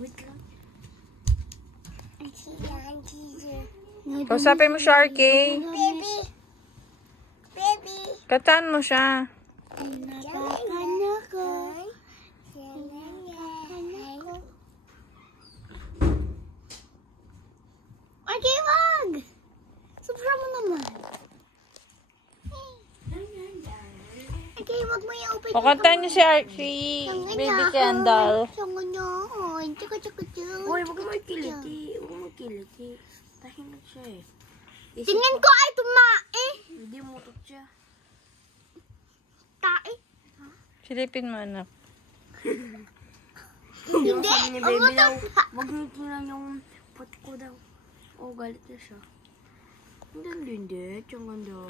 Wait lang. Kausapin mo siya, RK. Baby. Baby. Kataan mo siya. Inapakan ako. Okay, wag! Sobra mo naman. Okay, wag mo i-open. O, kantaan niyo si RK. Baby Kendall. Sanga niya. Tsaka. Uy, wag mo ikiliti. Huwag mo ikiliti. Tahimik siya eh. Tingin ko ay tumae. Hindi mutot siya. Tae. Silipin mo, anak. Hindi. Sabi ni baby daw, wag niyo tingnan yung pot ko daw. Oh, galit na siya. Hindi. Tiyang daw.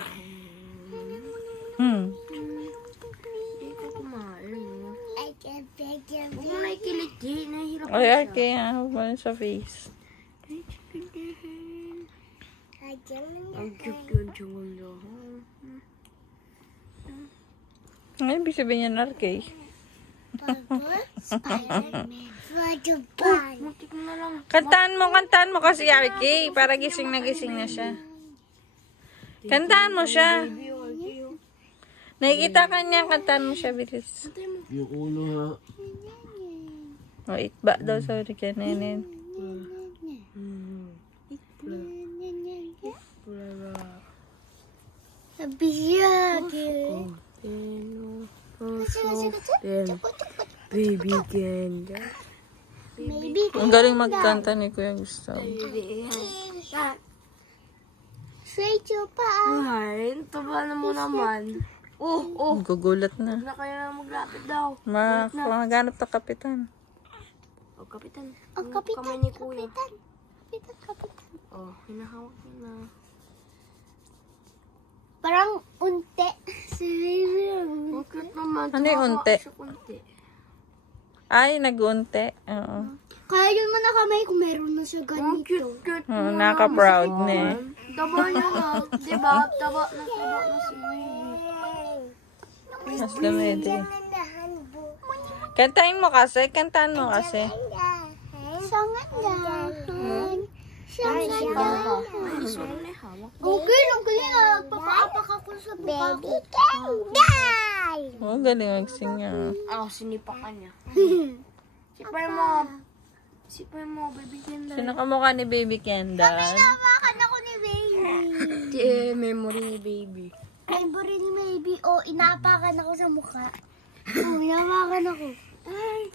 Hindi ko kumain. Huwag mo na ikiliti. Nahihirap Oy, na RK, siya. ha? Huwag mo na sa face. Ang cute yun, tiyang daw. Ano ibig sabihin niya, RK? Muntik na lang. Kantaan mo kasi RK. Para gising na siya. Kantaan mo siya. Nakikita ka niya, kantaan mo siya, bilis. Yung ulo ha. O, itba daw, sorry ka, nenen. Sabi siya. Baby Ganda. Maybe. Ang galing magkanta ni Kuya Gustavo. Straight your pa. Ay, taba na mo naman. Oh. Gugulat na. Na kaya maglapit daw. Maganap na kapitan. Oh, kapitan. Ang kapitan. Kamay ni Kuya. Kapitan. Oh, hinahawak niya na. Parang unti. Si baby. Ang cute naman. Ano yung unti? Siya unti. Ay, nag-unti. Oo. Kaya yun mo na kamay kung meron na siya Ang ganito. cute Oh, naka-proud na eh. Taba niya na. Diba? Taba na si baby. Mas lamede. Kantahin mo kasi. Kantahan mo kasi. Sangandahan. Ay, sorry na hawak. Okay lang kasi nagpapaapak ako sa buka ko. Baby Kendall! Oh, galing mag-sing niya. Sinipakan niya. Sipay mo, baby Kendall. Sino kamukha ni Baby Kendall? Inapakan ako ni baby. Memory ni baby. Memory ni baby. O, inapakan ako sa mukha. O, inapakan ako. Ay,